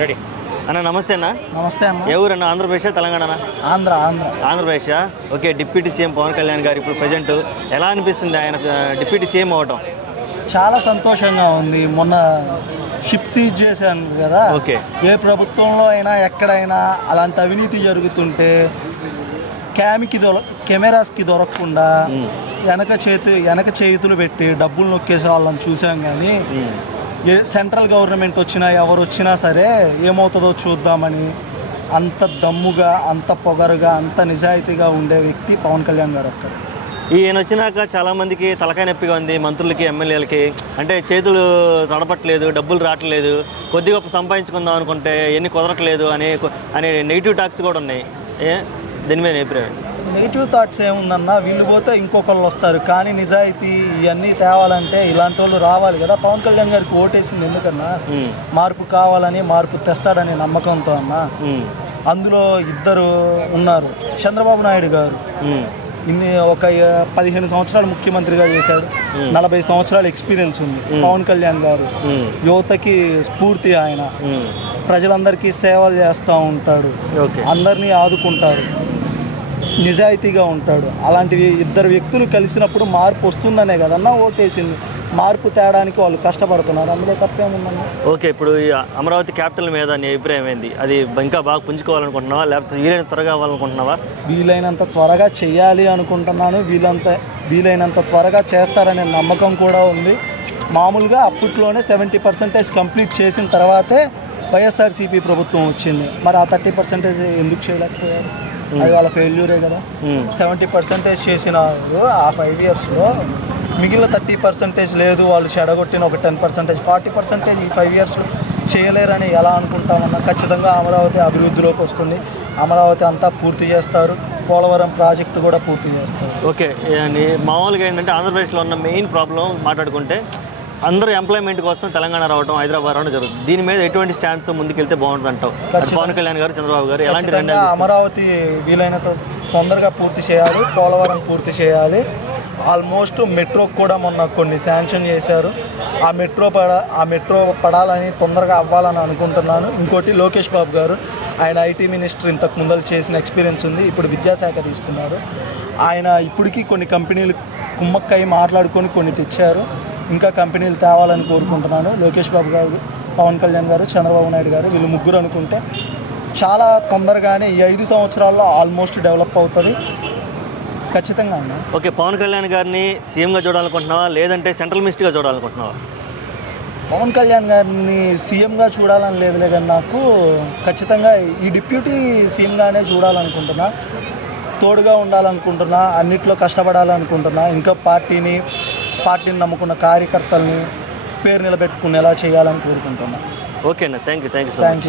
Ready అన్న. నమస్తే అన్న. నమస్తే అన్న. ఏ ఊరన్నా? Andhra Pradesh, Telangana? Andhra Pradesh. Okay, deputy CM Pawan Kalyan garu ఇప్పుడు ప్రజెంట్ ఎలా అనిపిస్తుంది ఆయన డిప్యూటీ సీఎం అవటం? చాలా సంతోషంగా ఉంది. మొన్న షిప్ సీజ్ చేశాను కదా. ఓకే. ఏ ప్రభుత్వంలో అయినా ఎక్కడైనా అలాంటి అవినీతి జరుగుతుంటే కెమెరాస్కి దొరకకుండా వెనక చేతులు పెట్టి డబ్బులు నొక్కేసే వాళ్ళని చూసాం. కానీ సెంట్రల్ గవర్నమెంట్ వచ్చినా ఎవరు వచ్చినా సరే ఏమవుతుందో చూద్దామని అంత దమ్ముగా, అంత పొగరుగా, అంత నిజాయితీగా ఉండే వ్యక్తి పవన్ కళ్యాణ్ గారు ఒక్కరు. ఈయన వచ్చినాక చాలామందికి తలకాయ నొప్పిగా ఉంది, మంత్రులకి, ఎమ్మెల్యేలకి. అంటే చేతులు తడపట్లేదు, డబ్బులు రావట్లేదు, కొద్ది గొప్ప సంపాదించుకుందాం అనుకుంటే ఎన్ని కుదరట్లేదు అనే నెగిటివ్ టాక్స్ కూడా ఉన్నాయి. దీని మీద అభిప్రాయం? నెగిటివ్ థాట్స్ ఏముందన్నా, వీళ్ళు పోతే ఇంకొకళ్ళు వస్తారు. కానీ నిజాయితీ ఇవన్నీ తేవాలంటే ఇలాంటి వాళ్ళు రావాలి కదా. పవన్ కళ్యాణ్ గారికి ఓటేసింది ఎందుకన్నా, మార్పు కావాలని, మార్పు తెస్తాడనే నమ్మకంతో అన్నా. అందులో ఇద్దరు ఉన్నారు. చంద్రబాబు నాయుడు గారు ఒక 15 సంవత్సరాలు ముఖ్యమంత్రిగా చేశాడు. 40 సంవత్సరాల ఎక్స్పీరియన్స్ ఉంది. పవన్ కళ్యాణ్ గారు యువతకి స్ఫూర్తి. ఆయన ప్రజలందరికీ సేవలు చేస్తూ ఉంటాడు, అందరినీ ఆదుకుంటారు, నిజాయితీగా ఉంటాడు. అలాంటివి ఇద్దరు వ్యక్తులు కలిసినప్పుడు మార్పు వస్తుందనే కదన్నా ఓటేసింది. మార్పు తేడానికి వాళ్ళు కష్టపడుతున్నారు, అందులో తప్పేముందన్నా. ఓకే, ఇప్పుడు ఈ అమరావతి క్యాపిటల్ మీద నీ అభిప్రాయం ఏంది? అది ఇంకా బాగా పుంజుకోవాలనుకుంటున్నావా, లేకపోతే వీలైనంత త్వరగా అవ్వాలనుకుంటున్నావా? వీలైనంత త్వరగా చేయాలి అనుకుంటున్నాను. వీలైనంత త్వరగా చేస్తారనే నమ్మకం కూడా ఉంది. మామూలుగా అప్పట్లోనే 70% కంప్లీట్ చేసిన తర్వాతే వైఎస్ఆర్సీపీ ప్రభుత్వం వచ్చింది. మరి ఆ 30% ఎందుకు చేయలేకపోయారు? అది వాళ్ళ ఫెయిల్యూరే కదా. 70% చేసిన ఆ 5 ఇయర్స్లో మిగిలిన 30% లేదు, వాళ్ళు చెడగొట్టిన ఒక 10%, 40% ఈ 5 ఇయర్స్లో చేయలేరని ఎలా అనుకుంటామన్నా? ఖచ్చితంగా అమరావతి అభివృద్ధిలోకి వస్తుంది. అమరావతి అంతా పూర్తి చేస్తారు. పోలవరం ప్రాజెక్టు కూడా పూర్తి చేస్తారు. ఓకే, మామూలుగా ఏంటంటే ఆంధ్రప్రదేశ్లో ఉన్న మెయిన్ ప్రాబ్లం మాట్లాడుకుంటే అందరూ ఎంప్లాయ్మెంట్ కోసం తెలంగాణ రావడం, హైదరాబాద్ రావడం జరుగుతుంది. దీని మీద ఎటువంటి స్టాండ్స్ ముందుకెళ్తే బాగుంటుంది అంటావు? పవన్ కళ్యాణ్ గారు, చంద్రబాబు గారు ఎలాంటి? అమరావతి వీలైనంత తొందరగా పూర్తి చేయాలి, పోలవరం పూర్తి చేయాలి. ఆల్మోస్ట్ మెట్రోకి కూడా మొన్న కొన్ని శాంక్షన్ చేశారు. ఆ మెట్రో పడాలని, తొందరగా అవ్వాలని అనుకుంటున్నాను. ఇంకోటి లోకేష్ బాబు గారు, ఆయన ఐటీ మినిస్టర్, ఇంతకు ముందర చేసిన ఎక్స్పీరియన్స్ ఉంది. ఇప్పుడు విద్యాశాఖ తీసుకున్నారు. ఆయన ఇప్పటికీ కొన్ని కంపెనీలు కుమ్మక్కై మాట్లాడుకొని కొన్ని తెచ్చారు. ఇంకా కంపెనీలు తేవాలని కోరుకుంటున్నాను. లోకేష్ బాబు గారు, పవన్ కళ్యాణ్ గారు, చంద్రబాబు నాయుడు గారు, వీళ్ళు ముగ్గురు అనుకుంటే చాలా తొందరగానే ఈ 5 సంవత్సరాల్లో ఆల్మోస్ట్ డెవలప్ అవుతుంది ఖచ్చితంగా అన్న. ఓకే, పవన్ కళ్యాణ్ గారిని సీఎంగా చూడాలనుకుంటున్నావా, లేదంటే సెంట్రల్ మినిస్టర్గా చూడాలనుకుంటున్నావా? పవన్ కళ్యాణ్ గారిని సీఎంగా చూడాలని లేదులే, కానీ నాకు ఖచ్చితంగా ఈ డిప్యూటీ సీఎంగానే చూడాలనుకుంటున్నా. తోడుగా ఉండాలనుకుంటున్నా, అన్నిట్లో కష్టపడాలనుకుంటున్నా. ఇంకా పార్టీని నమ్ముకున్న కార్యకర్తల్ని పేరు నిలబెట్టుకునేలా చేయాలని కోరుకుంటున్నా. ఓకే అన్న, థ్యాంక్ యూ సో మచ్.